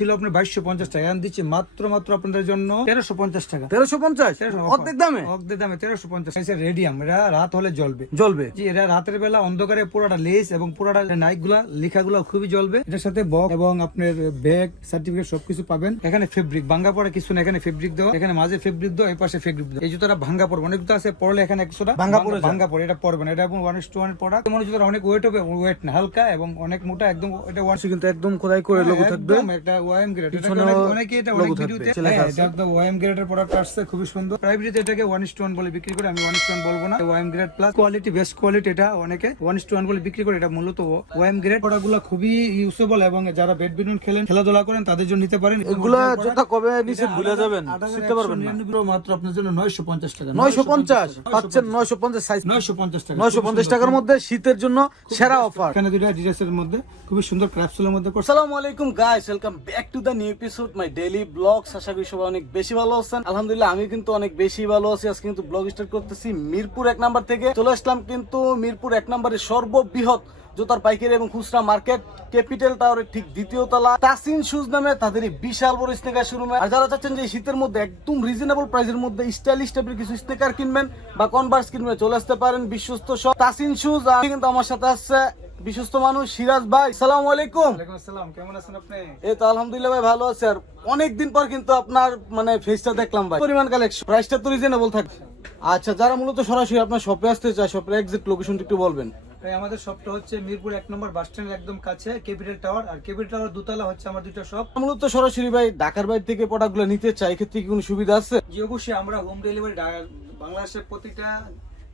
ছিল আপনার 2250 টাকা, এখন দিচ্ছি মাত্র আপনাদের জন্য 1350 টাকা। 1350 অর্ধেক দামে 1350 রেডিয়াম। এরা রাত হলে জ্বলবে জ্বলবে। জি, এরা রাতের বেলা অন্ধকারে পুরাটা লেস এবং পুরাটা নাইক গুলা লেখাগুলো খুবই জ্বলবে। এটার সাথে বক্স এবং আপনার ব্যাগ সার্টিফিকেট সবকিছু পাবেন। এখানে ফেব্রিক ভাঙ্গা পড়া কিছু না, এখানে ফেব্রিক দেওয়া, এখানে মাঝে ফেব্রিক দেওয়া, এই পাশে ফেব্রিক দেওয়া। এই জুতাটা ভাঙ্গা পড়বে, অনেক জুতা আছে পড়লে এখানে 100টা ভাঙ্গা পড়ে, এটা পড়বে না। এটা 1:1 প্রোডাক্ট। মনে জুতাটা অনেক ওয়েট হবে, ওয়েট না, হালকা এবং অনেক মোটা একদম। এটা কিন্তু একদম খোদাই করে লোগো থাকবে, একটা ওয়াইএম গ্রেড। এটা পিছনেও অনেকে এটা লোগো অনেক থাকবে, ভিডিওতে লেখা আছে। এটা একদম ওয়াইএম গ্রেডের প্রোডাক্ট আসছে, খুবই সুন্দর। প্রাইভেটে এটাকে 1:1 বলে বিক্রি করে, আমি 1:1 বলবো না। YM grade plus quality, best quality. এটা অনেকে 1:1 বলে বিক্রি করে, এটা মূলত ওয়াইএম গ্রেড। প্রোডাক্টগুলো খুবই ইউজেবল এবং যারা ব্যাডমিন্টন খেলেন, খেলাধুলা করেন, তাদের জন্য নিতে পারেন। এগুলা জুতা কবে নিচে ভুলে যাবেন, শিখতে পারবেন না। মাত্র আপনার জন্য 950 টাকা। 950 পাচ্ছেন, 950 সাইজ, 950 টাকা। 950 টাকার মধ্যে শীতের জন্য সেরা অফার। এখানে দুটো ডিজাইনের মধ্যে খুবই সুন্দর ক্র্যাপসুলের মধ্যে করছে। আসসালামু আলাইকুম guys, welcome back to the new episode my daily blogs. আশা করি সবাই অনেক বেশি ভালো আছেন। আলহামদুলিল্লাহ আমি কিন্তু অনেক বেশি ভালো আছি। আজকে কিন্তু ব্লগ স্টার্ট করতেছি মিরপুর 1 নাম্বার থেকে। চলে আসলাম কিন্তু মিরপুর 1 নাম্বারের সর্ববৃহৎ জুতার পাইকারি এবং খুচরা মার্কেট, ক্যাপিটাল টাওয়ারের ঠিক দ্বিতীয় তলা, তাসিন শুজ নামে তাদের এই বিশাল বড় স্নেকার শোরুমে। আর যারা চাচ্ছেন যে শীতের মধ্যে একদম রিজনেবল প্রাইসের মধ্যে স্টাইলিশ টাইপের কিছু স্নেকার কিনবেন বা কনভার্স কিনবেন, চলে আসতে পারেন বিশ্বস্ত সব তাসিন শুজ। আর কিন্তু আমার সাথে আছে বিশ্বস্ত মানুষ সিরাজ ভাই। আসসালামু আলাইকুম। ওয়ালাইকুম আসসালাম, কেমন আছেন আপনি? এই তো আলহামদুলিল্লাহ ভাই, ভালো আছে। আর অনেকদিন পর কিন্তু আপনার মানে ফেসটা দেখলাম ভাই। পরিমাণ কালেকশন, প্রাইসটা তো রিজনেবল থাকে। আচ্ছা, যারা মূলত সরাসরি আপনার শপে আসতে চায়, শপের এক্সাক্ট লোকেশনটা একটু বলবেন। ভাই আমাদের শপটা হচ্ছে মিরপুর 1 নম্বর বাস স্ট্যান্ডের একদম কাছে, ক্যাপিটাল টাওয়ার। আর ক্যাপিটাল টাওয়ার দোতলা হচ্ছে আমার দুটো শপ। মূলত সরাসরি ভাই ঢাকার বাইরে থেকে প্রোডাক্টগুলো নিতে চাই, এক্ষেত্রে কি কোনো সুবিধা আছে? জি অবশ্যই, আমরা হোম ডেলিভারি বাংলাদেশের প্রতিটা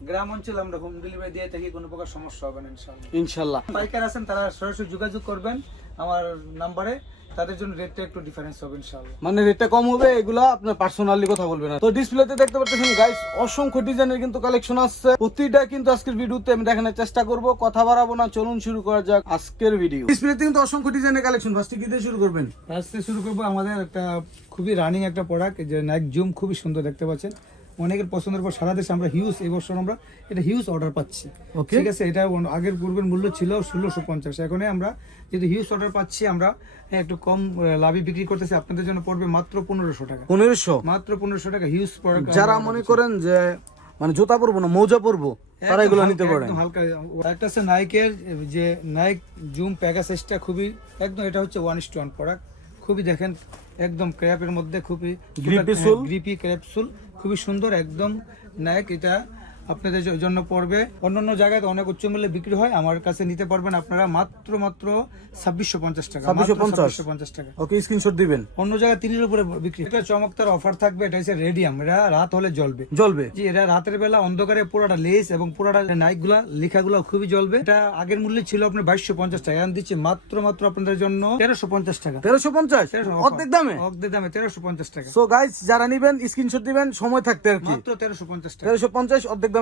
গ্রাম অঞ্চলে আমরা হোম ডেলিভারি দিয়ে থাকি, কোনো প্রকার সমস্যা হবে না ইনশাআল্লাহ। ইনশাল্লাহ। পাইকার আছেন তারা সরাসরি যোগাযোগ করবেন আমার নাম্বারে, তাদের জন্য রেটটা একটু ডিফারেন্স হবে ইনশাআল্লাহ। মানে রেটটা কম হবে, এগুলা আপনার পার্সোনালি কথা বলবেন না। তো ডিসপ্লেতে দেখতে পাচ্ছেন গাইস, অসংখ্য ডিজাইনের কিন্তু কালেকশন আছে। প্রতিটা কিন্তু আজকের ভিডিওতে আমি দেখানোর চেষ্টা করব। কথা বাড়াবো না, চলুন শুরু করা যাক আজকের ভিডিও। ডিসপ্লেতে কিন্তু অসংখ্য ডিজাইনের কালেকশন। ফার্স্টে কি দিয়ে শুরু করবেন? আজকে শুরু করবো আমাদের একটা খুবই রানিং একটা প্রোডাক্ট, যে নাইক জুম, খুবই সুন্দর দেখতে পাচ্ছেন। অনেকের পছন্দের পর সারা দেশে আমরা হিউজ, এই বছর আমরা এটা হিউজ অর্ডার পাচ্ছি। ঠিক আছে, এটা আগের পূর্বের মূল্য ছিল 1650, এখন আমরা যদি হিউজ অর্ডার পাচ্ছি, আমরা একটু কম লাভে বিক্রি করতেছি। আপনাদের জন্য পড়বে মাত্র 1500 টাকা। 1500 মাত্র 1500 টাকা হিউজ প্রোডাক্ট। যারা মনে করেন যে মানে জুতা পরবো না, মোজা পরবো, তারা এগুলো নিতে পারেন। একদম হালকা। একটা আছে নাইকের যে নাইক জুম প্যাগাসাইজটা, খুবই একদম, এটা হচ্ছে 1:1 প্রোডাক্ট। খুবই দেখেন একদম ক্র্যাপের মধ্যে, খুবই গ্রিপি ক্র্যাপসুল, খুবই সুন্দর একদম নাইক। এটা আপনাদের জন্য পড়বে, অন্যান্য জায়গায় অনেক উচ্চ মূল্যে বিক্রি হয়, আমার কাছে নিতে পারবেন আপনারা মাত্র 2650 টাকা। 2650 টাকা। ওকে, স্ক্রিনশট দিবেন। অন্য জায়গায় 30 এর উপরে বিক্রি। এটা চমৎকার অফার থাকবে। এটা হচ্ছে রেডিয়াম, এরা রাত হলে জ্বলবে। জি, এরা রাতের বেলা অন্ধকারে পুরাটা লেস এবং পুরাটা নাইক গুলা লেখাগুলো খুবই জ্বলবে। এটা আগের মূল্য ছিল আপনার 2250 টাকা, এখন দিচ্ছি মাত্র আপনাদের জন্য 1350 টাকা। 1350 অর্ধেক দামে 1350 টাকা। সো গাইস, যারা নিবেন স্ক্রিনশট দিবেন সময় থাকতে আর কি। মাত্র 1350 টাকা। 1350 অর্ধেক দামে।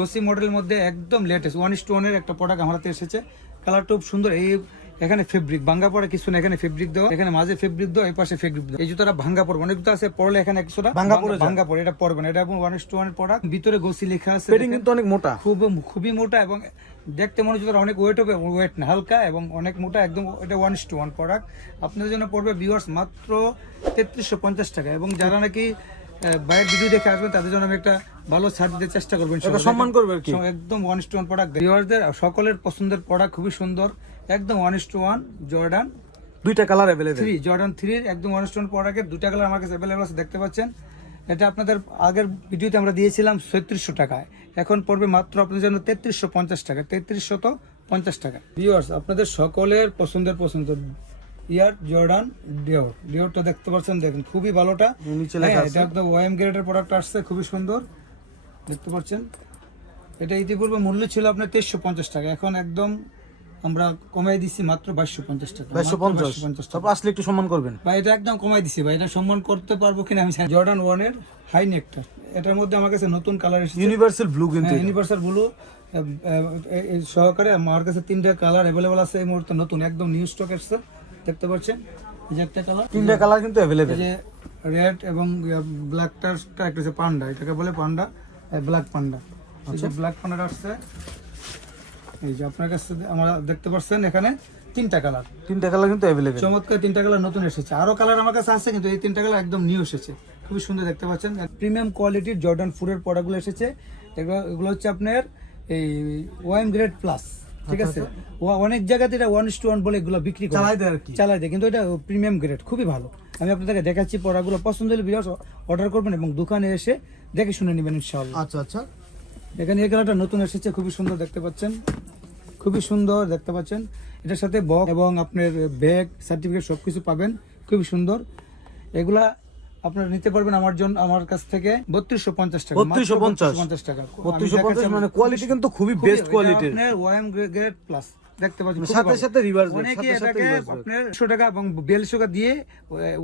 গসি মডেলের মধ্যে একদম লেটেস্ট 1:1 এর একটা প্রোডাক্ট আমার হাতে এসেছে। কালার খুব সুন্দর। এই এখানে ফেব্রিক ভাঙ্গা পড়া কিছু না, এখানে ফেব্রিক দেওয়া, এখানে মাঝে ফেব্রিক দেওয়া, এই পাশে ফেব্রিক দেওয়া। এই জুতাটা ভাঙ্গা পড়বে, অনেক জুতা আছে পড়লে এখানে 100টা ভাঙ্গা পড়ে, এটা পড়বে না। এটা 1:1 এর প্রোডাক্ট। ভিতরে গসি লেখা আছে, পেডিং কিন্তু অনেক মোটা, খুবই মোটা এবং দেখতে মনে হচ্ছে অনেক ওয়েট হবে, ওয়েট না, হালকা এবং অনেক মোটা একদম। এটা 1:1 প্রোডাক্ট। আপনাদের জন্য পড়বে ভিউয়ার্স মাত্র 3350 টাকা। এবং যারা নাকি বাইরের ভিডিও দেখে আসবেন, তাদের জন্য আমি একটা ভালো ছাড় দিতে চেষ্টা করবেন, সম্মান করবে আর কি। একদম 1:1 প্রোডাক্ট। ভিউয়ারদের সকলের পছন্দের প্রোডাক্ট, খুবই সুন্দর একদম 1:1 জর্ডান। দুইটা কালার अवेलेबल। জর্ডান 3 একদম 1:1 প্রোডাক্টের দুইটা কালার আমার কাছে अवेलेबल আছে, দেখতে পাচ্ছেন। এটা আপনাদের আগের ভিডিওতে আমরা দিয়েছিলাম 3600 টাকায়, এখন পড়বে মাত্র আপনাদের জন্য 3350 টাকা। 3350 টাকা। ভিউয়ার্স, আপনাদের সকলের পছন্দের ইয়ার জর্ডান ডিওরটা দেখতে পাচ্ছেন, দেখুন খুবই ভালোটা। নিচে লেখা আছে, এটা একদম ওএম গ্রেডের প্রোডাক্ট আসছে, খুবই সুন্দর দেখতে পাচ্ছেন। এটা ইতিপূর্বে মূল্য ছিল আপনার 2350 টাকা, এখন একদম আমরা কমাই দিচ্ছি মাত্র 2250 টাকা। 2250 টাকা। আসলে একটু সম্মান করবেন ভাই, এটা একদম কমাই দিচ্ছি ভাই, এটা সম্মান করতে পারবো কিনা আমি জানি। জর্ডান 1 এর হাই নেকটা, এটার মধ্যে আমার কাছে নতুন কালার এসেছে, ইউনিভার্সাল ব্লু। কিন্তু ইউনিভার্সাল ব্লু সহকারে আমার কাছে 3টা কালার अवेलेबल আছে এই মুহূর্তে, নতুন একদম নিউ স্টক এসেছে, দেখতে পাচ্ছেন। এই যে একটা কালার, 3টা কালার কিন্তু अवेलेबल। এই যে রেড এবং ব্ল্যাকটা একটা হচ্ছে পান্ডা, এটাকে বলে পান্ডা, ব্ল্যাক পান্ডা। এই যে ব্ল্যাক পান্ডা আসছে, এই যে আপনার কাছে আমরা দেখতে পাচ্ছেন এখানে তিনটা কালার, তিনটা কালার কিন্তু অ্যাভেলেবেল। চমৎকার তিনটা কালার নতুন এসেছে, আরো কালার আমার কাছে আছে কিন্তু এই তিনটা কালার একদম নিউ এসেছে, খুবই সুন্দর দেখতে পাচ্ছেন। প্রিমিয়াম কোয়ালিটির জর্ডান 4 এর প্রোডাক্টগুলো এসেছে, এগুলো হচ্ছে আপনার এই ওএম গ্রেড প্লাস, ঠিক আছে। অনেক জায়গাতে এটা 1:1 বলে এগুলো বিক্রি করে চালাই দেয় আর কি, চালাই দেয়, কিন্তু এটা প্রিমিয়াম গ্রেড, খুবই ভালো। আমি আপনাদেরকে দেখাচ্ছি, প্রোডাক্টগুলো পছন্দ হলে ভিউয়ার্স অর্ডার করবেন এবং দোকানে এসে দেখে শুনে নেবেন ইনশাআল্লাহ। আচ্ছা আচ্ছা। এখানে এই কালারটা নতুন এসেছে, খুবই সুন্দর দেখতে পাচ্ছেন, খুবই সুন্দর দেখতে পাচ্ছেন। এটার সাথে বক্স এবং আপনার ব্যাগ সার্টিফিকেট সবকিছু পাবেন, খুবই সুন্দর। এগুলা আপনারা নিতে পারবেন আমার কাছ থেকে 3250 টাকা, 3250 টাকা। 3250 মানে কোয়ালিটি কিন্তু খুবই বেস্ট কোয়ালিটির, আপনার ওএম গ্রেড প্লাস দেখতে পাচ্ছেন। সাথে সাথে রিভার্স ব্যাক, অনেকে সাথে সাথে এটাকে রিভার্স ব্যাক। আপনার 100 টাকা এবং 4200 টাকা দিয়ে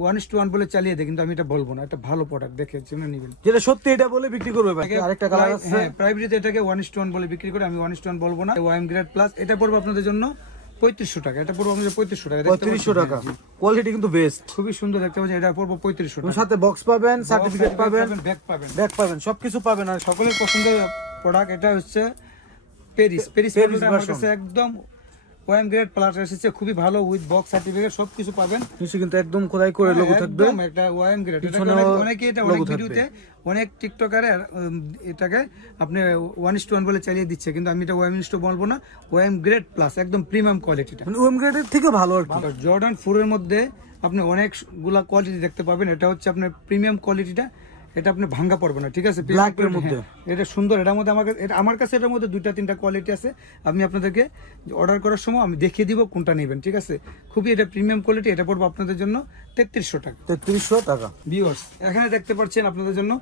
1:1 বলে চালিয়ে দেয়, কিন্তু আমি এটা বলবো না, এটা ভালো প্রোডাক্ট, দেখে চিনে নেবেন। যেটা সত্যি এটা বলে বিক্রি করবে ভাই। আরেকটা কালার আছে, হ্যাঁ প্রাইভেটে এটাকে 1:1 বলে বিক্রি করে, আমি 1:1 বলবো না। ওএম গ্রেড প্লাস এটা পড়বে আপনাদের জন্য 3500 টাকা, এটা পড়বে আপনাদের 3500 টাকা, 3500 টাকা। কোয়ালিটি কিন্তু বেস্ট, খুবই সুন্দর দেখতে পাচ্ছেন। এটা পড়বে 3500 টাকা, সাথে বক্স পাবেন, সার্টিফিকেট পাবেন, ব্যাগ পাবেন, ব্যাগ পাবেন, সবকিছু পাবেন। আর সকলের পছন্দের প্রোডাক্ট এটা হচ্ছে প্যারিস মডেলটা আমার কাছে একদম ওএম গ্রেড প্লাস এসেছে, খুবই ভালো, উইথ বক্স সার্টিফিকেট সবকিছু পাবেন। নিচে কিন্তু একদম খোদাই করে লোগো থাকবে, একদম একটা ওএম গ্রেড। অনেকে এটা অনেক ভিডিওতে অনেক টিকটকারে এটাকে আপনি 1:1 বলে চালিয়ে দিচ্ছে, কিন্তু আমি এটা ওএম বলবো না, ওএম গ্রেড প্লাস একদম প্রিমিয়াম কোয়ালিটিটা, মানে ওএম গ্রেডের থেকে ভালো আর কি। জর্ডান 4 এর মধ্যে আপনি অনেকগুলা কোয়ালিটি দেখতে পাবেন, এটা হচ্ছে আপনার প্রিমিয়াম কোয়ালিটিটা, এটা আপনি ভাঙা পড়বে না, ঠিক আছে। ব্ল্যাক এর মধ্যে এটা সুন্দর, এটার মধ্যে আমার কাছে এটার মধ্যে 2-3টা কোয়ালিটি আছে, আমি আপনাদেরকে অর্ডার করার সময় আমি দেখিয়ে দিব কোনটা নেবেন, ঠিক আছে। খুবই এটা প্রিমিয়াম কোয়ালিটি, এটা পড়বে আপনাদের জন্য 3300 টাকা। 3300 টাকা। ভিউয়ার্স এখানে দেখতে পাচ্ছেন আপনাদের জন্য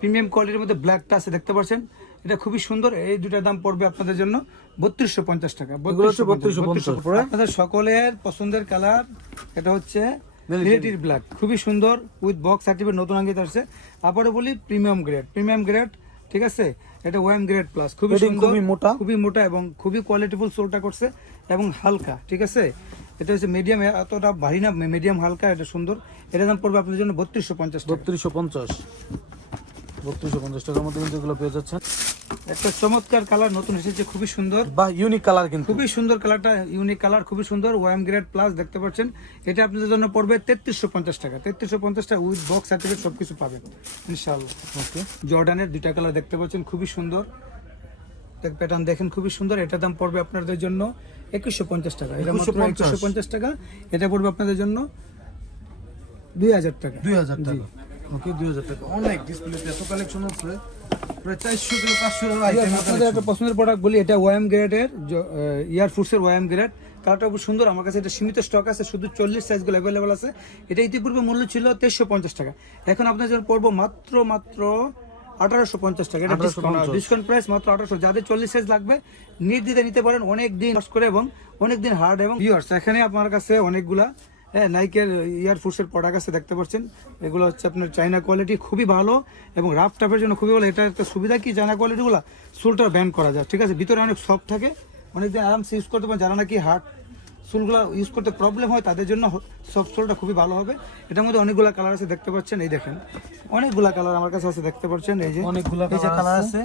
প্রিমিয়াম কোয়ালিটির মধ্যে ব্ল্যাকটা আছে, দেখতে পাচ্ছেন, এটা খুবই সুন্দর। এই দুটার দাম পড়বে আপনাদের জন্য 3250 টাকা। 3250 পড়ে। আপনাদের সকলের পছন্দের কালার, এটা হচ্ছে মিলিটারি ব্ল্যাক, খুবই সুন্দর, উইথ বক্স সার্টিফিকেট নতুন আঙ্গিত আসছে। আবারও বলি প্রিমিয়াম গ্রেড, ঠিক আছে। এটা ওএম গ্রেড প্লাস, খুবই সুন্দর, খুবই মোটা এবং খুবই কোয়ালিটিফুল সোলটা করছে এবং হালকা, ঠিক আছে। এটা হচ্ছে মিডিয়াম, এতটা ভারী না, মিডিয়াম হালকা, এটা সুন্দর। এটার দাম পড়বে আপনাদের জন্য 3250 টাকা। 3250 টাকার মধ্যে কিন্তু এগুলো পেয়ে যাচ্ছেন। একটা চমৎকার কালার নতুন এসেছে, খুবই সুন্দর, বা ইউনিক কালার, কিন্তু খুবই সুন্দর কালারটা, ইউনিক কালার, খুবই সুন্দর, ওএম গ্রেড প্লাস দেখতে পাচ্ছেন। এটা আপনাদের জন্য পড়বে 3350 টাকা। 3350 টাকা উইথ বক্স সার্টিফিকেট সবকিছু পাবেন ইনশাআল্লাহ। ওকে, জর্ডানের দুইটা কালার দেখতে পাচ্ছেন, খুবই সুন্দর, প্যাটার্ন দেখেন, খুবই সুন্দর। এটার দাম পড়বে আপনাদের জন্য 2150 টাকা। এটা মাত্র 2150 টাকা। এটা পড়বে আপনাদের জন্য 2000 টাকা। 2000 টাকা। ওকে, 2000 টাকা। অনেক ডিসপ্লেতে এত কালেকশন আছে, প্রায় 400 থেকে 500 আইটেম। আপনাদের একটা পছন্দের প্রোডাক্ট বলি, এটা ওএম গ্রেডের ইয়ার ফুডসের ওএম গ্রেড, কালারটা খুব সুন্দর। আমার কাছে এটা সীমিত স্টক আছে, শুধু 40 সাইজগুলো অ্যাভেলেবল আছে। এটা ইতিপূর্বে মূল্য ছিল 2350 টাকা, এখন আপনাদের জন্য পড়বো মাত্র 1850 টাকা। এটা ডিসকাউন্ট প্রাইস মাত্র 1800। যাদের 40 সাইজ লাগবে নির্দ্বিধায় নিতে পারেন, অনেক দিন ওয়াশ করে এবং অনেক দিন হার্ড। এবং ভিউয়ার্স এখানে আপনার কাছে অনেকগুলা নাইকের ইয়ার ফুডসের প্রোডাক্ট আছে, দেখতে পাচ্ছেন। এগুলো হচ্ছে আপনার চাইনা কোয়ালিটি, খুবই ভালো এবং রাফ টাফের জন্য খুবই ভালো। এটা একটা সুবিধা কি, চাইনা কোয়ালিটিগুলো সোলটা ব্যান্ড করা যায়, ঠিক আছে। ভিতরে অনেক সফট থাকে, অনেকদিন আরামসে ইউজ করতে পারেন। যারা নাকি হার্ড সোলগুলো ইউজ করতে প্রবলেম হয় তাদের জন্য সফট সোলটা খুবই ভালো হবে। এটার মধ্যে অনেকগুলো কালার আছে, দেখতে পাচ্ছেন। এই দেখেন অনেকগুলো কালার আমার কাছে আছে, দেখতে পাচ্ছেন। এই যে অনেকগুলো কালার আছে,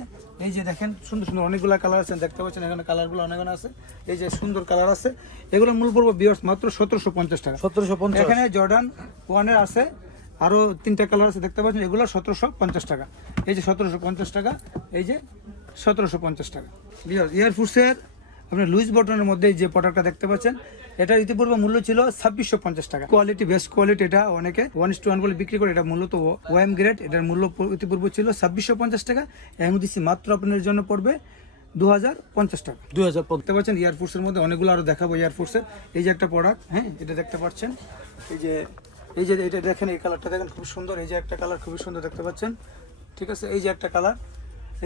এই যে দেখেন সুন্দর সুন্দর অনেকগুলো কালার আছে, দেখতে পাচ্ছেন। এখানে কালারগুলো অনেক আছে, এই যে সুন্দর কালার আছে। এগুলো মূল পড়বে ভিউয়ার্স মাত্র 1750 টাকা। 1750। এখানে জর্ডান 1 এর আছে, আরো 3টা কালার আছে, দেখতে পাচ্ছেন। এগুলো 1750 টাকা। এই যে 1750 টাকা, এই যে 1750 টাকা। ইয়ার ফুডসের আপনার লুইস বটনের মধ্যে যে প্রোডাক্টটা দেখতে পাচ্ছেন, এটা ইতিপূর্বে মূল্য ছিল 2650 টাকা। কোয়ালিটি বেস্ট কোয়ালিটি, এটা অনেকে 1:1 বলে বিক্রি করে। এটা মূলত ওএম গ্রেড, এটার মূল্য ইতিপূর্বে ছিল 2650 টাকা। এখন দিচ্ছি মাত্র আপনাদের জন্য পড়বে 2050 টাকা। 2000 দেখতে পাচ্ছেন এয়ারফোর্স এর মধ্যে অনেকগুলো আরো দেখাবো। এয়ারফোর্স এর এই যে একটা প্রোডাক্ট, হ্যাঁ এটা দেখতে পাচ্ছেন। এই যে এটা দেখেন, এই কালারটা দেখেন, খুব সুন্দর। এই যে একটা কালার খুবই সুন্দর দেখতে পাচ্ছেন, ঠিক আছে। এই যে একটা কালার,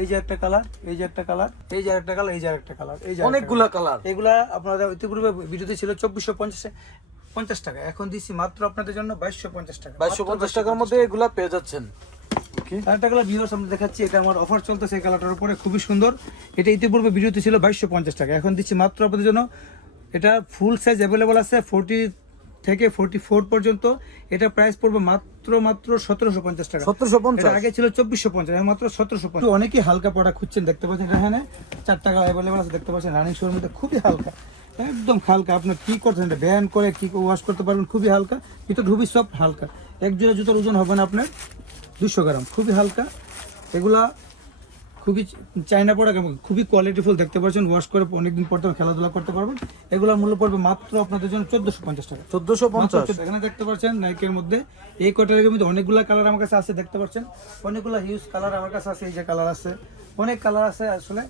এই যে একটা কালার, এই যে একটা কালার, এই যে একটা কালার, এই যে একটা কালার, এই যে অনেকগুলা কালার। এগুলা আপনাদের ইতিপূর্বে ভিডিওতে ছিল 2450 টাকা, এখন দিচ্ছি মাত্র আপনাদের জন্য 2250 টাকা। 2250 টাকার মধ্যে এগুলা পেয়ে যাচ্ছেন। আরেকটা কালার ভিউয়ার্স আমরা দেখাচ্ছি, এটা আমার অফার চলতেছে এই কালারটার উপরে, খুবই সুন্দর। এটা ইতিপূর্বে ভিডিওতে ছিল 2250 টাকা, এখন দিচ্ছি মাত্র আপনাদের জন্য। এটা ফুল সাইজ অ্যাভেলেবল আছে 40 থেকে 44 পর্যন্ত। এটা প্রাইস পড়বে মাত্র 1750 টাকা। 1750। এটা আগে ছিল 2450, এখন মাত্র 1750। অনেকেই হালকা প্রোডাক্ট খুঁজছেন, দেখতে পাচ্ছেন। এখানে 4 টাকা অ্যাভেলেবল আছে, দেখতে পাচ্ছেন। রানিং শোর মধ্যে খুবই হালকা, একদম হালকা, আপনার কি করছেন এটা ব্যায়াম করে কি ওয়াশ করতে পারবেন, খুবই হালকা, ভিতর খুবই সফট হালকা। এক জোড়া জুতোর ওজন হবে না আপনার 200 গ্রাম, খুবই হালকা। এগুলা খুবই চাইনা প্রোডাক্ট এবং খুবই কোয়ালিটিফুল, দেখতে পাচ্ছেন ওয়াশ করে অনেকদিন পর থেকে খেলাধুলা করতে পারবেন। এগুলোর মূল্য পড়বে মাত্র আপনাদের জন্য 1450 টাকা। 1450। এখানে দেখতে পাচ্ছেন নাইকের মধ্যে এই কোটারের মধ্যে অনেকগুলো কালার আমার কাছে আছে, দেখতে পাচ্ছেন অনেকগুলো হিউজ কালার আমার কাছে আছে। এই যে কালার আছে, অনেক কালার আছে, আসলে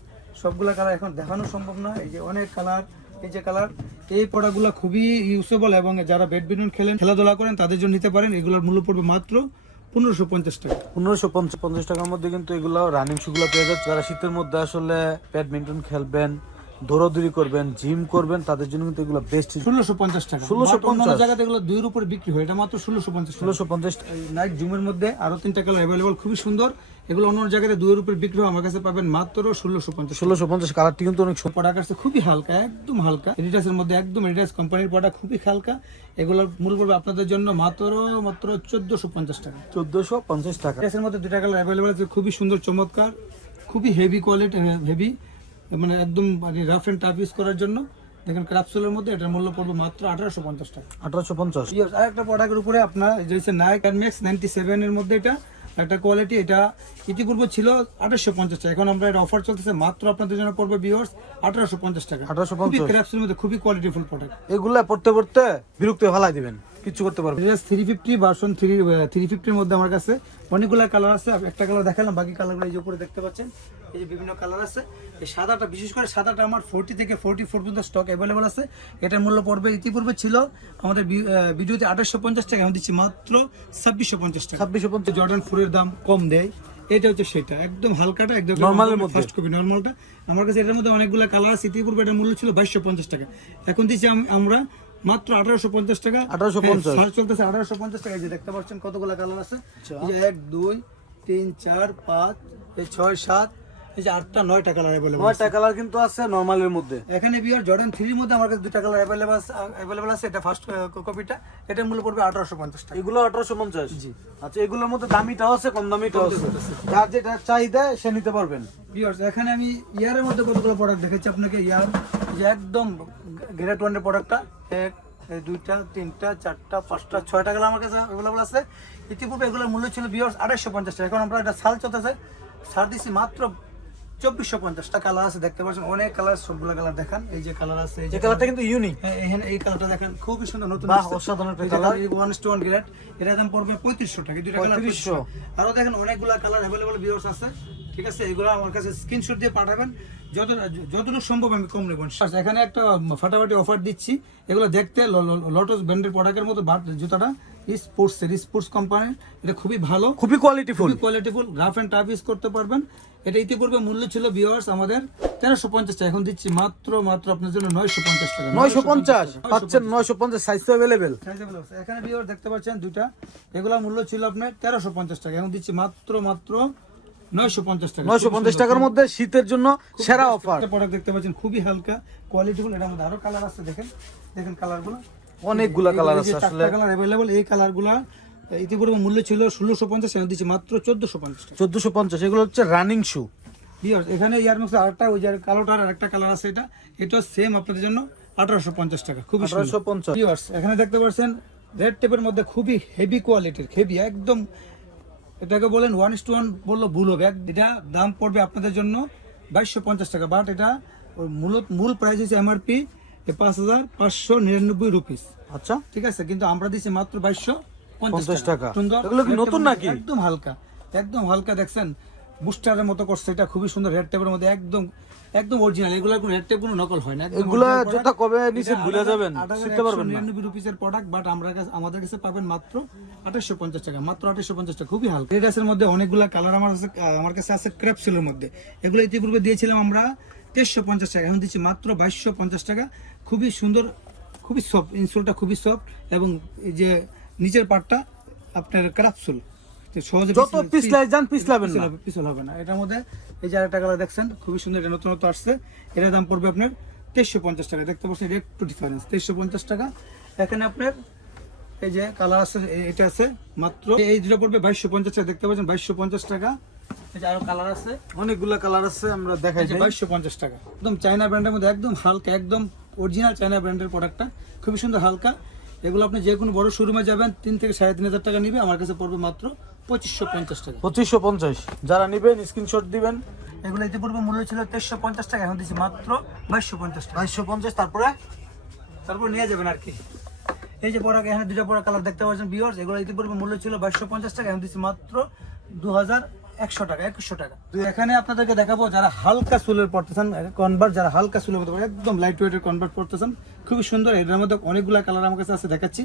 সবগুলা কালার এখন দেখানো সম্ভব না। এই যে অনেক কালার, এই যে কালার, এই প্রোডাক্টগুলো খুবই ইউজেবল এবং যারা ব্যাডমিন্টন খেলেন, খেলাধুলা করেন তাদের জন্য নিতে পারেন। এগুলোর মূল্য পড়বে মাত্র 1550 টাকা। 1550 টাকার মধ্যে কিন্তু এগুলো রানিং শুগুলো পেয়ে যাচ্ছে। যারা শীতের মধ্যে আসলে ব্যাডমিন্টন খেলবেন, দৌড়াদৌড়ি করবেন, জিম করবেন, তাদের জন্য কিন্তু এগুলো বেস্ট। 1650 টাকা। 1650 জায়গাতে এগুলো 2 এর উপরে বিক্রি হয়, এটা মাত্র 1650 টাকা। 1650। নাইক জুমের মধ্যে আরো 3টা কালার অ্যাভেলেবল, খুবই সুন্দর। এগুলো অন্য জায়গাতে 2 এর উপরে বিক্রি হয়, আমার কাছে পাবেন মাত্র 1650। 1650 কালারটি কিন্তু অনেক সুন্দর। প্রোডাক্ট আছে খুবই হালকা, একদম হালকা, এডিডাসের মধ্যে একদম এডিডাস কোম্পানির প্রোডাক্ট, খুবই হালকা। এগুলোর মূল্য পড়বে আপনাদের জন্য মাত্র 1450 টাকা। 1450 টাকা। এডিডাসের মধ্যে 2টা কালার অ্যাভেলেবল আছে, খুবই সুন্দর চমৎকার, খুবই হেভি কোয়ালিটি, হেভি মানে একদম রাফ এন্ড টাফ ইউজ করার জন্য। দেখেন ক্রাফটসোলের মধ্যে এটার মূল্য পড়বে মাত্র 1850 টাকা। 1850। আরেকটা প্রোডাক্টের উপরে আপনার যে হচ্ছে নাইক এয়ার ম্যাক্স 97 এর মধ্যে এটা একটা কোয়ালিটি, এটা ইতিপূর্বে ছিল 2850 টাকা, এখন আমরা এটা অফার চলতেছে মাত্র আপনাদের জন্য পড়বে ভিউয়ার্স 1850 টাকা। 1850 ক্রাফটসের মধ্যে খুবই কোয়ালিটিফুল প্রোডাক্ট। এগুলা পড়তে পড়তে বিরক্ত হয়ে ফেলাই দিবেন, কিছু করতে পারবেন। 350 ভার্সন 350 এর মধ্যে আমার কাছে অনেকগুলো কালার আছে, একটা কালার দেখালাম, বাকি কালারগুলো এই যে উপরে দেখতে পাচ্ছেন, এই যে বিভিন্ন কালার আছে। এই সাদাটা, বিশেষ করে সাদাটা আমার 40 থেকে 44 পর্যন্ত স্টক অ্যাভেলেবল আছে। এটার মূল্য পড়বে ইতিপূর্বে ছিল আমাদের ভিডিওতে 2850 টাকা, এখন দিচ্ছি মাত্র 2650 টাকা। 2650। জর্ডান 4 এর দাম কম দেয়, এটা হচ্ছে সেটা একদম হালকাটা, একদম নরমালের মধ্যে ফার্স্ট কপি নরমালটা। আমার কাছে এটার মধ্যে অনেকগুলো কালার আছে, ইতিপূর্বে এটার মূল্য ছিল 2250 টাকা, এখন দিচ্ছি আমরা মাত্র 1850 টাকা। 1850 সার্চ চলতেছে 1850 টাকা। এই যে দেখতে পাচ্ছেন কতগুলো কালার আছে, এই যে 1 2 3 4 5 এই 6 7 এই যে 8টা 9টা কালার अवेलेबल আছে। 9টা কালার কিন্তু আছে নরমালের মধ্যে। এখানে বিয়ার জর্ডান 3 এর মধ্যে আমার কাছে 2টা কালার अवेलेबल আছে, এটা ফার্স্ট কপিটা, এটার মূল্য পড়বে 1850 টাকা। এগুলো 1850। জি। আচ্ছা, এগুলোর মধ্যে দামিটাও আছে, কম দামিটাও আছে, যার যেটা চাহিদা সে নিতে পারবেন। বিয়ার এখানে আমি ইয়ারের মধ্যে কতগুলো প্রোডাক্ট দেখাচ্ছি আপনাকে। ইয়ার যে একদম গ্রেড 1 এর প্রোডাক্টটা 1 2টা 3টা 4টা 5টা 6টা কালার আমার কাছে अवेलेबल আছে। ইতিপূর্বে এগুলোর মূল্য ছিল বিয়ার 2850 টাকা, এখন আমরা এটা সাল চলতেছে, ছাড় দিছি মাত্র 2450 টাকা। কালার আছে দেখতে পাচ্ছেন, অনেক কালার, সবগুলো কালার দেখান। এই যে কালার আছে, এই যে এই কালারটা কিন্তু ইউনিক। এখানে এই কালারটা দেখেন, খুবই সুন্দর, নতুন বাহ, অসাধারণ একটা কালার। 1:1 গ্রেড, এটার দাম পড়বে 3500 টাকা। দুইটা কালার 3500। আরো দেখেন অনেকগুলো কালার अवेलेबल ভিউয়ার্স আছে, ঠিক আছে। এগুলো আমার কাছে স্ক্রিনশট দিয়ে পাঠাবেন, যতটুকু সম্ভব আমি কম নেব। এখানে একটা ফাটাফাটি অফার দিচ্ছি, এগুলো দেখতে লটাস ব্র্যান্ডের প্রোডাক্টের মতো, বাট জুতাটা স্পোর্টস কোম্পানি, এটা খুবই ভালো, খুবই কোয়ালিটিফুল, রাফ এন্ড টাফ ইউজ করতে পারবেন। এটা ইতিপূর্বে মূল্য ছিল ভিউয়ার্স আমাদের 1350 টাকা, এখন দিচ্ছি মাত্র আপনার জন্য 950 টাকা। 950 পাচ্ছেন, 950 সাইজ তো अवेलेबल। এখানে ভিউয়ার্স দেখতে পাচ্ছেন দুইটা, এগুলা মূল্য ছিল আপনার 1350 টাকা, এখন দিচ্ছি মাত্র 950 টাকা। 950 টাকার মধ্যে শীতের জন্য সেরা অফার। একটা প্রোডাক্ট দেখতে পাচ্ছেন, খুবই হালকা কোয়ালিটিফুল, এটার মধ্যে আরো কালার আছে, দেখেন কালারগুলো, অনেকগুলা কালার আছে আসলে। Colour available. এই কালারগুলা ইতিপূর্বে মূল্য ছিল 1650, এখন দিচ্ছি মাত্র 1450 টাকা। 1450। এগুলো হচ্ছে রানিং শু। ভিউয়ার্স এখানে ইয়ার মধ্যে আরেকটা, ওই যে কালোটার আরেকটা কালার আছে, এটা সেম আপনাদের জন্য 1850 টাকা, খুবই 1850। ভিউয়ার্স এখানে দেখতে পাচ্ছেন রেড টেপের মধ্যে খুবই হেভি কোয়ালিটির, হেভি একদম, এটাকে বলেন 1:1 বললো ভুল হবে। এটা দাম পড়বে আপনাদের জন্য 2250 টাকা, বাট এটা মূল প্রাইস হচ্ছে এমআরপি 5599 রুপিস। আচ্ছা, ঠিক আছে, কিন্তু আমরা দিচ্ছি মাত্র 2250 টাকা। সুন্দর, এগুলো কি নতুন নাকি? একদম হালকা দেখছেন, বুস্টারের মতো করছে, এটা খুবই সুন্দর, রেড টেপের মধ্যে একদম অরিজিনাল। এগুলা কোনো রেড টেপ কোনো নকল হয় না, এগুলা যেটা কবে নিচে ভুলে যাবেন, শিখতে পারবেন না। 99 রুপিসের প্রোডাক্ট, বাট আমাদের কাছে পাবেন মাত্র 2850 টাকা, মাত্র 2850 টাকা, খুবই হালকা। রেডাসের মধ্যে অনেকগুলা কালার আমার কাছে আছে, ক্রেপসুলের মধ্যে। এগুলো ইতিপূর্বে দিয়েছিলাম আমরা 2350 টাকা, এখন দিচ্ছি মাত্র 2250 টাকা। খুবই সুন্দর, খুবই সফট, ইনসোলটা খুবই সফট, এবং এই যে নিচের পার্টটা আপনার ক্রাফটসুল, সহজে যত পিছলাই যান পিছলাবেন না, পিছল হবে না। এটার মধ্যে এই যে আরেকটা কালার দেখছেন, খুবই সুন্দর, এটা নতুন আসছে, এটার দাম পড়বে আপনার 2350 টাকা। দেখতে পাচ্ছেন এটা একটু ডিফারেন্স, 2350 টাকা। এখানে আপনার এই যে কালার আছে, এটা আছে মাত্র, এই দুটো পড়বে 2250 টাকা, দেখতে পাচ্ছেন 2250 টাকা। এই যে আরো কালার আছে, অনেকগুলা কালার আছে, আমরা দেখাই 2250 টাকা। একদম চাইনা ব্র্যান্ডের মধ্যে, একদম হালকা, একদম অরিজিনাল চায়না ব্র্যান্ডের প্রোডাক্টটা, খুবই সুন্দর হালকা। এগুলো আপনি যে কোনো বড় শোরুমে যাবেন 3 থেকে 3,500 টাকা নিবে, আমার কাছে পড়বে মাত্র 2550 টাকা। 2550। যারা নেবেন স্ক্রিনশট দিবেন। এগুলো ইতিপূর্বে মূল্য ছিল 2350 টাকা, এখন দিচ্ছি মাত্র 2250 টাকা। 2250। তারপর নিয়ে যাবেন আর কি। এই যে প্রোডাক্ট, এখানে দুটো প্রোডাক্ট কালার দেখতে পাচ্ছেন ভিউয়ার্স, এগুলো ইতিপূর্বে মূল্য ছিল 2250 টাকা, এখন দিচ্ছি মাত্র 2100 টাকা, 2100 টাকা। তো এখানে আপনাদেরকে দেখাবো যারা হালকা চুলের পড়তেছেন কনভার্ট, যারা হালকা চুলের মধ্যে একদম লাইট ওয়েটের কনভার্ট পড়তেছেন, খুবই সুন্দর। এটার মধ্যে অনেকগুলো কালার আমার কাছে আছে, দেখাচ্ছি।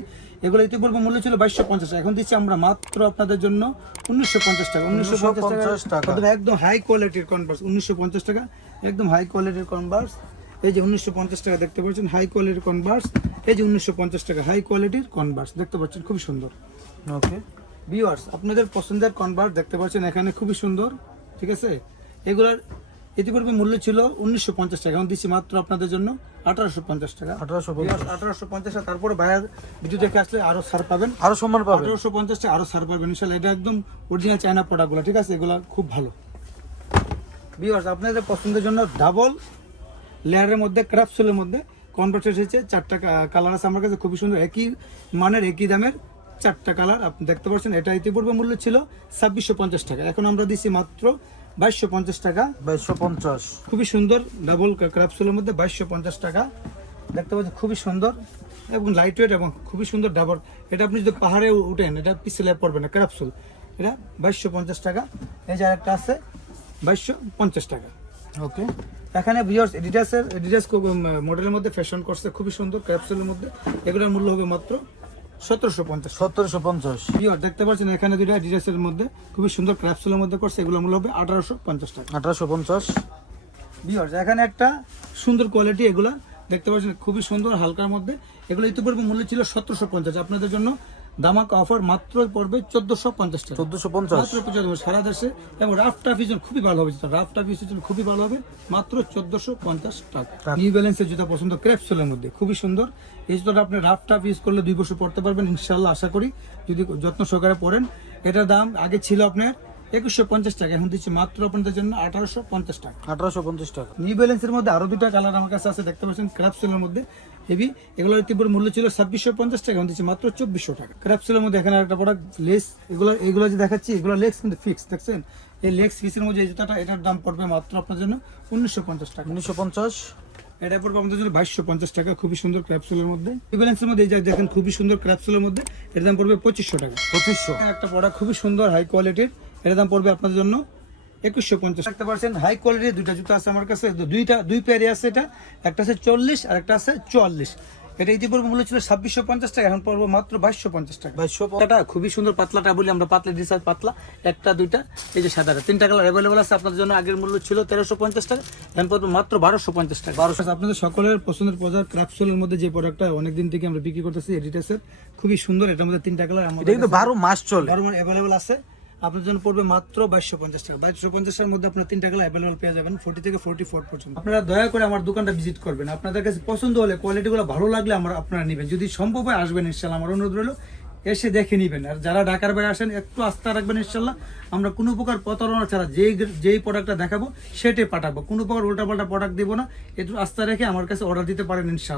এগুলো ইতিপূর্বে মূল্য ছিল 2250 টাকা, এখন দিচ্ছি আমরা মাত্র আপনাদের জন্য 1950 টাকা। 1950 টাকা একদম হাই কোয়ালিটির কনভার্স, 1950 টাকা একদম হাই কোয়ালিটির কনভার্স। এই যে 1950 টাকা দেখতে পাচ্ছেন হাই কোয়ালিটির কনভার্স, এই যে 1950 টাকা হাই কোয়ালিটির কনভার্স দেখতে পাচ্ছেন, খুবই সুন্দর। ওকে ভিউয়ার্স, আপনাদের পছন্দের কনভার্ট দেখতে পাচ্ছেন এখানে, খুবই সুন্দর, ঠিক আছে। এগুলোর ইতিপূর্বে মূল্য ছিল 1950 টাকা, এখন দিচ্ছি মাত্র আপনাদের জন্য 1850 টাকা। 1850 টাকা। তারপরে ভাইয়ার ভিডিও দেখে আসলে আরো ছাড় পাবেন, আরো সম্মান পাবেন। 1850 টাকা আরো ছাড় পাবেন ইনশাআল্লাহ। এটা একদম অরিজিনাল চায়না প্রোডাক্টগুলো, ঠিক আছে, এগুলো খুব ভালো। ভিউয়ার্স, আপনাদের পছন্দের জন্য ডাবল লেয়ারের মধ্যে ক্রাফটসুলের মধ্যে কনভার্ট এসেছে, 4টা কালার আছে আমার কাছে, খুবই সুন্দর, একই মানের একই দামের 4টা কালার আপনি দেখতে পাচ্ছেন। এটা ইতিপূর্বে মূল্য ছিল 2650 টাকা, এখন আমরা দিচ্ছি মাত্র 2250 টাকা। 2250। খুবই সুন্দর ডাবল ক্রাফটসুলের মধ্যে 2250 টাকা দেখতে পাচ্ছেন, খুবই সুন্দর এবং লাইট ওয়েট এবং খুবই সুন্দর ডাবল। এটা আপনি যদি পাহাড়ে উঠেন এটা পিছলে পড়বে না, ক্রাফটসুল। এটা 2250 টাকা। এই যে আরেকটা আছে 2250 টাকা। ওকে, এখানে ভিউয়ার্স এডিডাস মডেলের মধ্যে ফ্যাশন করছে, খুবই সুন্দর ক্যাপসুলের মধ্যে, এগুলোর মূল্য হবে মাত্র 1750। 1750। ভিউয়ার্স দেখতে পাচ্ছেন এখানে দুটো এডিডাসের মধ্যে খুবই সুন্দর ক্যাপসুলের মধ্যে করছে, এগুলোর মূল্য হবে 1850 টাকা। 1850। ভিউয়ার্স এখানে একটা সুন্দর কোয়ালিটি, এগুলা দেখতে পাচ্ছেন খুবই সুন্দর হালকার মধ্যে, এগুলো ইতিপূর্বে মূল্য ছিল 1750, আপনাদের জন্য দামাক অফার মাত্র পড়বে 1450 টাকা। 1450 মাত্র 75 সারা দেশে, এবং রাফ টাফির জন্য খুবই ভালো হবে, রাফ টাফির জন্য খুবই ভালো হবে, মাত্র 1450 টাকা। নিউ ব্যালেন্সের জুতা পছন্দ ক্রেপসুলের মধ্যে, খুবই সুন্দর। এই জুতাটা আপনি রাফ টাফ ইউজ করলে 2 বছর পড়তে পারবেন ইনশাআল্লাহ, আশা করি, যদি যত্ন সহকারে পড়েন। এটার দাম আগে ছিল আপনার 2150 টাকা, এখন দিচ্ছি মাত্র আপনাদের জন্য 1850 টাকা। 1850 টাকা। নিউ ব্যালেন্সের মধ্যে আরো দুটো কালার আমার কাছে আছে, দেখতে পাচ্ছেন ক্রাফটসুলের মধ্যে হেভি, এগুলোর তীব্র মূল্য ছিল 2650 টাকা, এখন দিচ্ছি মাত্র 2400 টাকা। ক্রাফটসুলের মধ্যে এখানে একটা প্রোডাক্ট লেস, এগুলো যে দেখাচ্ছি এগুলো লেস কিন্তু ফিক্স, দেখছেন এই লেস ফিক্সের মধ্যে এই জুতাটা, এটার দাম পড়বে মাত্র আপনার জন্য 1950 টাকা। 1950। এটা পড়বে আমাদের জন্য 2250 টাকা, খুবই সুন্দর ক্রাফটসুলের মধ্যে। নিউ ব্যালেন্সের মধ্যে এই যে দেখেন খুবই সুন্দর ক্রাফটসুলের মধ্যে, এর দাম পড়বে 2500 টাকা। 2500। একটা প্রোডাক্ট খুবই সুন্দর হাই কোয়ালিটির, এর দাম পড়বে আপনাদের জন্য 2150 দেখতে পাচ্ছেন। হাই কোয়ালিটির দুইটা জুতা আছে আমার কাছে, দুই পেয়ারে আছে, এটা একটা আছে 40 আর একটা আছে 44। এটা ইতিপূর্বে মূল্য ছিল 2650 টাকা, এখন পড়বে মাত্র 2250 টাকা। 2250 খুবই সুন্দর পাতলাটা বলি আমরা, পাতলা ডিসাইজ পাতলা, একটা দুইটা, এই যে সাদাটা, 3টা কালার অ্যাভেলেবল আছে আপনাদের জন্য। আগের মূল্য ছিল 1350 টাকা, এখন পড়বে মাত্র 1250 টাকা। 1200। আপনাদের সকলের পছন্দের প্রোডাক্ট ক্রাফটসুলের মধ্যে যে প্রোডাক্টটা অনেকদিন থেকে আমরা বিক্রি করতেছি এডিডাসের, খুবই সুন্দর। এটার মধ্যে 3টা কালার আমাদের এটা কিন্তু 12 মাস চলে, 12 মাস অ্যাভেলেবল আছে আপনার জন্য, পড়বে মাত্র 2250 টাকা। 2250 এর মধ্যে আপনার 3টা কালার অ্যাভেলেবল পেয়ে যাবেন 40 থেকে 44 পর্যন্ত। আপনারা দয়া করে আমার দোকানটা ভিজিট করবেন, আপনাদের কাছে পছন্দ হলে কোয়ালিটিগুলো ভালো লাগলে আপনারা নেবেন, যদি সম্ভব হয় আসবেন ইনশাআল্লাহ, আমার অনুরোধ রইল এসে দেখে নেবেন। আর যারা ঢাকার বাইরে আসেন একটু আস্থা রাখবেন ইনশাআল্লাহ, আমরা কোনো প্রকার প্রতারণা ছাড়া যেই প্রোডাক্টটা দেখাবো সেটাই পাঠাবো, কোনো প্রকার উল্টাপাল্টা প্রোডাক্ট দেবো না, একটু আস্থা রেখে আমার কাছে অর্ডার দিতে পারেন ইনশাআল্লাহ।